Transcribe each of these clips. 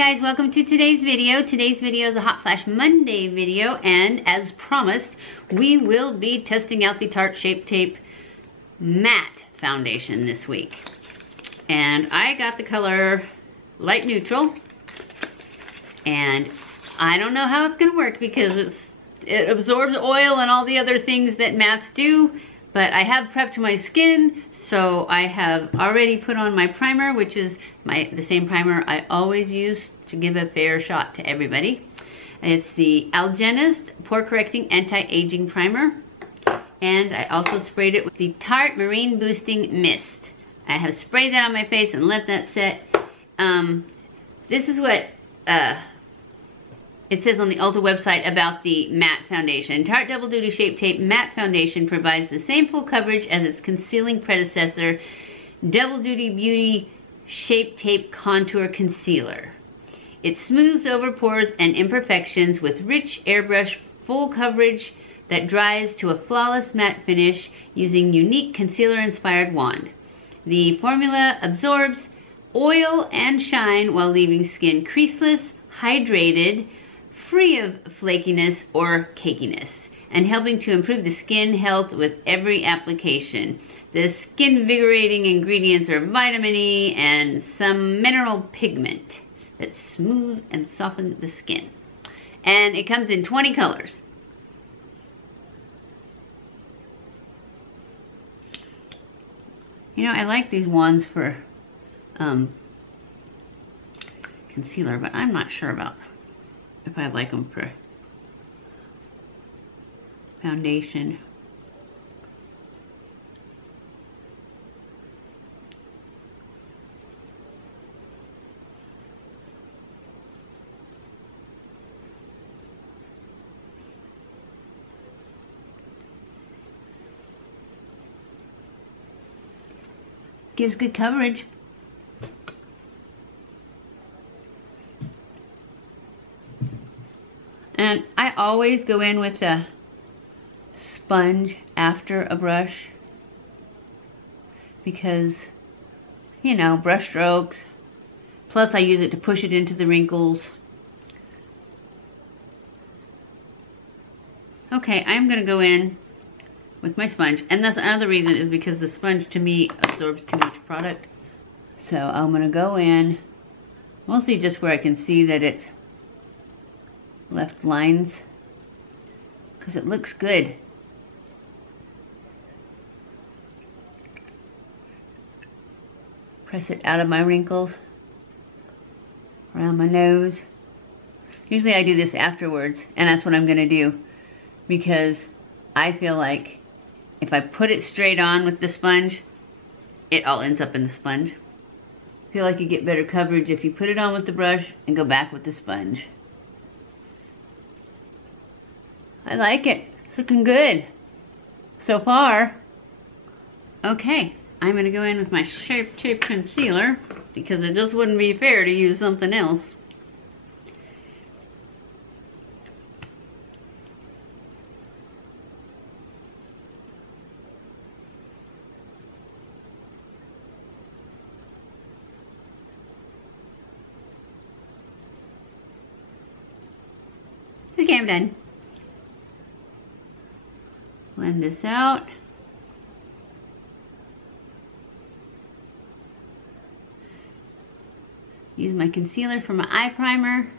guys, welcome to today's video. Today's video is a Hot Flash Monday video, and as promised, we will be testing out the Tarte Shape Tape Matte Foundation this week. And I got the color Light Neutral, and I don't know how it's gonna work because it absorbs oil and all the other things that mattes do, but I have prepped my skin, so I have already put on my primer, which is the same primer I always use to give a fair shot to everybody. It's the AlgenistPore Correcting Anti-Aging Primer, and I also sprayed it with the Tarte Marine Boosting Mist. I have sprayed that on my face and let that set. This is what it says on the Ulta website about the matte foundation. Tarte Double Duty Shape Tape Matte Foundation provides the same full coverage as its concealing predecessor, Double Duty Beauty Shape Tape Contour Concealer. It smooths over pores and imperfections with rich airbrush full coverage that dries to a flawless matte finish using unique concealer-inspired wand. The formula absorbs oil and shine while leaving skin creaseless, hydrated, free of flakiness or cakiness, and helping to improve the skin health with every application. The skin-invigorating ingredients are vitamin E and some mineral pigment that smooth and soften the skin. And it comes in 20 colors. You know, I like these ones for concealer, but I'm not sure about if I like them for foundation. Gives good coverage. And I always go in with a sponge after a brush because, you know, brush strokes. Plus I use it to push it into the wrinkles. Okay, I'm gonna go in with my sponge, and that's another reason is because the sponge to me absorbs too much product. So I'm gonna go in mostly just where I can see that it's left lines because it looks good. Press it out of my wrinkles, around my nose. Usually I do this afterwards, and that's what I'm gonna do because I feel like if I put it straight on with the sponge, it all ends up in the sponge. I feel like you get better coverage if you put it on with the brush and go back with the sponge. I like it. It's looking good so far. Okay, I'm gonna go in with my Shape Tape Concealer because it just wouldn't be fair to use something else. Okay, I'm done. Blend this out. Use my concealer for my eye primer.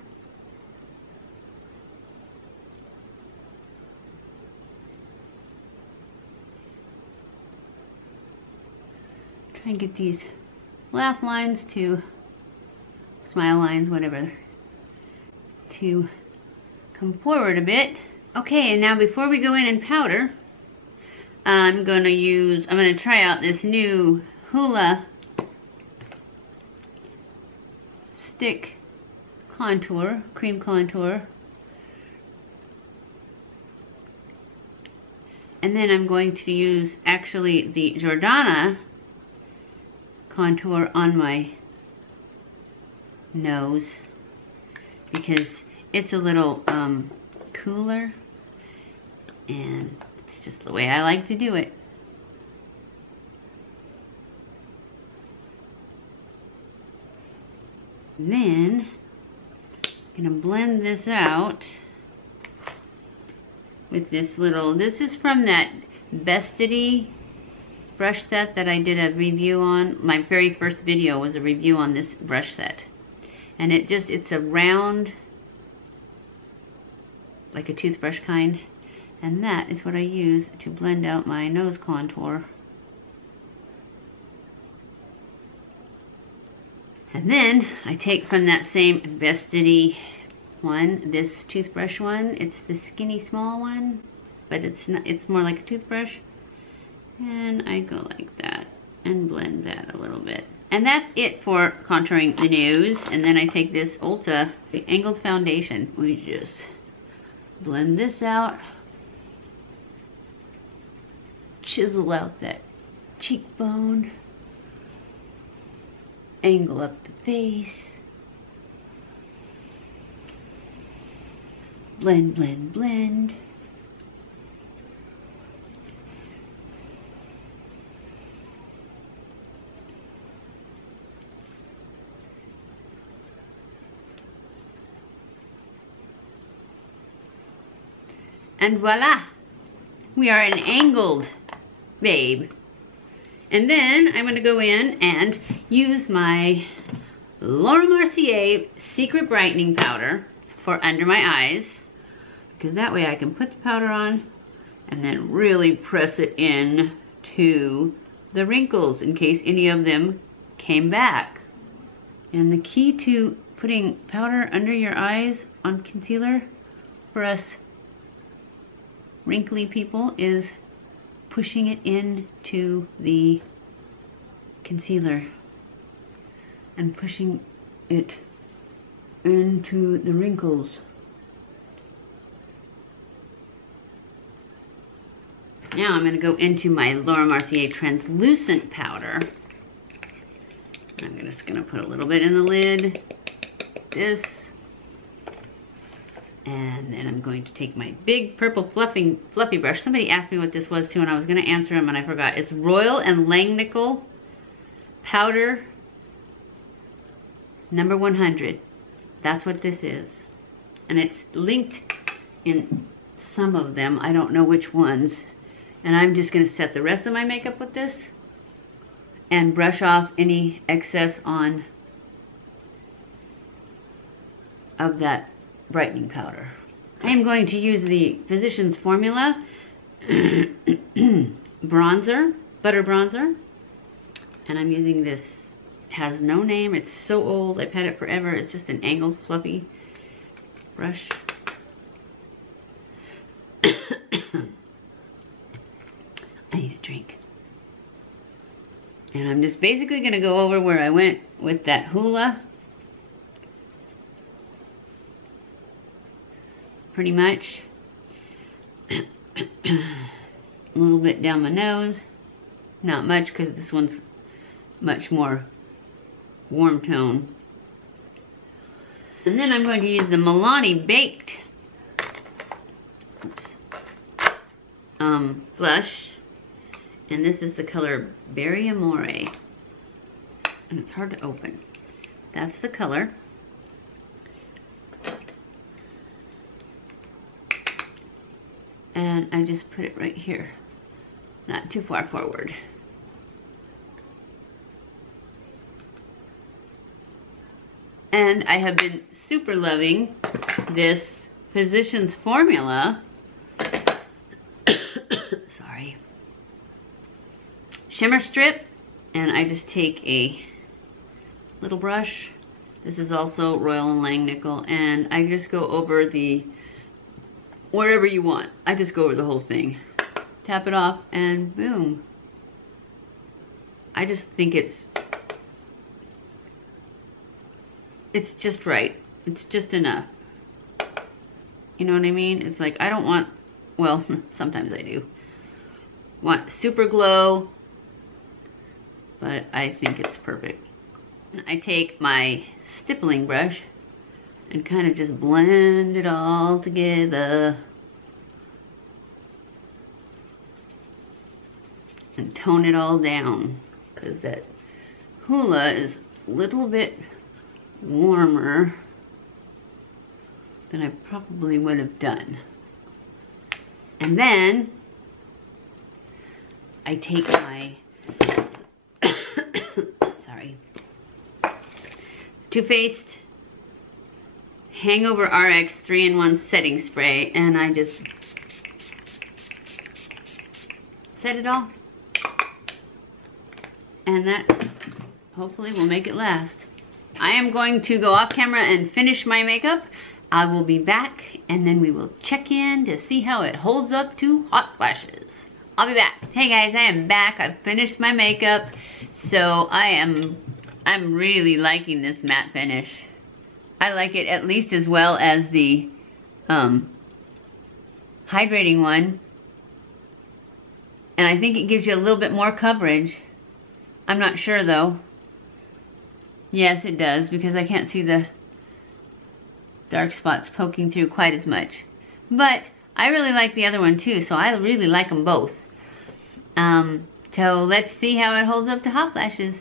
Try and get these laugh lines to smile lines, whatever, to come forward a bit. Okay, and now before we go in and powder, I'm gonna try out this new Hoola stick contour, cream contour. And then I'm going to use actually the Jordana contour on my nose because it's a little cooler, and it's just the way I like to do it. Then gonna blend this out with this little, this is from that Booste brush set that I did a review on. My very first video was a review on this brush set. And it's a round, like a toothbrush kind. And that is what I use to blend out my nose contour. And then I take from that same Booste one, this toothbrush one. It's the skinny small one, but it's not, it's more like a toothbrush. And I go like that and blend that a little bit. And that's it for contouring the nose. And then I take this Ulta angled foundation. We just blend this out. Chisel out that cheekbone. Angle up the face. Blend, blend, blend. And voila, we are an angled babe. And then I'm gonna go in and use my Laura Mercier Secret Brightening Powder for under my eyes, because that way I can put the powder on and then really press it in to the wrinkles in case any of them came back. And the key to putting powder under your eyes on concealer for us wrinkly people is pushing it into the concealer and pushing it into the wrinkles. Now I'm going to go into my Laura Mercier translucent powder. I'm just going to put a little bit in the lid, this. And then I'm going to take my big purple fluffy brush. Somebody asked me what this was too, and I was going to answer them and I forgot. It's Royal and Langnickel Powder number 100. That's what this is. And it's linked in some of them. I don't know which ones. And I'm just going to set the rest of my makeup with this and brush off any excess on of that brightening powder. I am going to use the Physicians Formula bronzer, butter bronzer, and I'm using this, has no name, it's so old, I've had it forever, it's just an angled fluffy brush. I need a drink. And I'm just basically going to go over where I went with that Hoola. Pretty much. A little bit down my nose. Not much because this one's much more warm tone. And then I'm going to use the Milani Baked blush. And this is the color Berry Amore. And it's hard to open. That's the color. And I just put it right here, not too far forward. And I have been super loving this Physicians Formula, sorry, shimmer strip, and I just take a little brush. This is also Royal and Langnickel, and I just go over the wherever you want. I just go over the whole thing. Tap it off and boom. I just think it's just right. It's just enough. You know what I mean? It's like I don't want, well, sometimes I do. Want super glow, but I think it's perfect. I take my stippling brush and kind of just blend it all together. And tone it all down. Because that Hoola is a little bit warmer than I probably would have done. And then I take my sorry, Too Faced Hangover RX 3-in-1 setting spray, and I just set it all, and that hopefully will make it last. I am going to go off camera and finish my makeup. I will be back, and then we will check in to see how it holds up to hot flashes. I'll be back. Hey guys, I am back. I've finished my makeup, so I'm really liking this matte finish. I like it at least as well as the hydrating one. And I think it gives you a little bit more coverage. I'm not sure though. Yes, it does, because I can't see the dark spots poking through quite as much. But I really like the other one too, so I really like them both. So let's see how it holds up to hot flashes.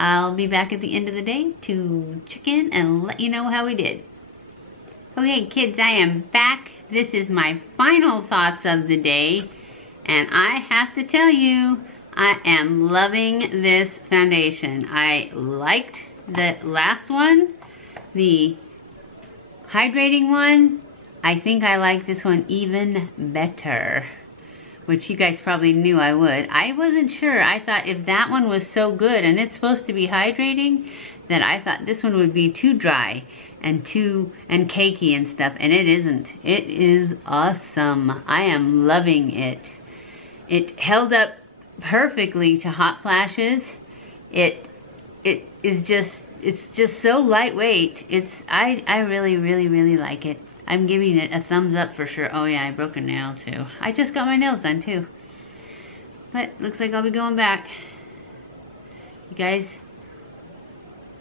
I'll be back at the end of the day to check in and let you know how we did. Okay kids, I am back. This is my final thoughts of the day. And I have to tell you, I am loving this foundation. I liked the last one, the hydrating one. I think I like this one even better, which you guys probably knew I would. I wasn't sure. I thought if that one was so good and it's supposed to be hydrating, then I thought this one would be too dry and cakey and stuff, and it isn't. It is awesome. I am loving it. It held up perfectly to hot flashes. It's just so lightweight. I really like it. I'm giving it a thumbs up for sure. Oh yeah, I broke a nail too. I just got my nails done too. But looks like I'll be going back. You guys,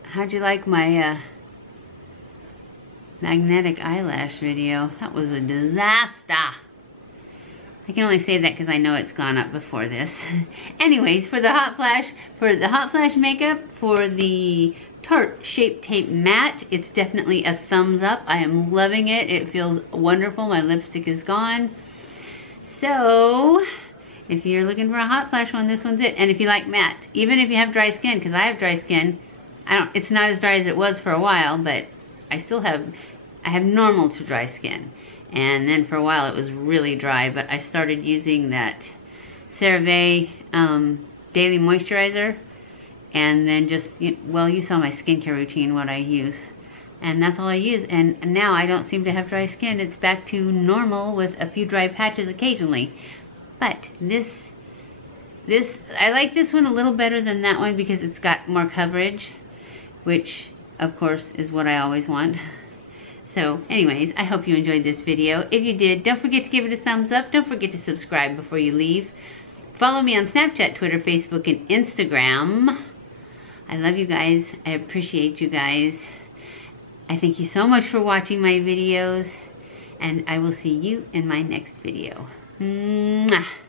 how'd you like my magnetic eyelash video? That was a disaster. I can only say that because I know it's gone up before this. Anyways, for the hot flash makeup, for the Tarte Shape Tape Matte, it's definitely a thumbs up. I am loving it. It feels wonderful. My lipstick is gone. So, if you're looking for a hot flash one, this one's it. And if you like matte, even if you have dry skin, because I have dry skin, it's not as dry as it was for a while, but I have normal to dry skin. And then for a while it was really dry, but I started using that CeraVe daily moisturizer, and then just, well, you saw my skincare routine, what I use, and that's all I use. And now I don't seem to have dry skin. It's back to normal with a few dry patches occasionally. But I like this one a little better than that one because it's got more coverage, which of course is what I always want. So anyways, I hope you enjoyed this video. If you did, don't forget to give it a thumbs up. Don't forget to subscribe before you leave. Follow me on Snapchat, Twitter, Facebook, and Instagram. I love you guys. I appreciate you guys. I thank you so much for watching my videos, and I will see you in my next video. Mwah.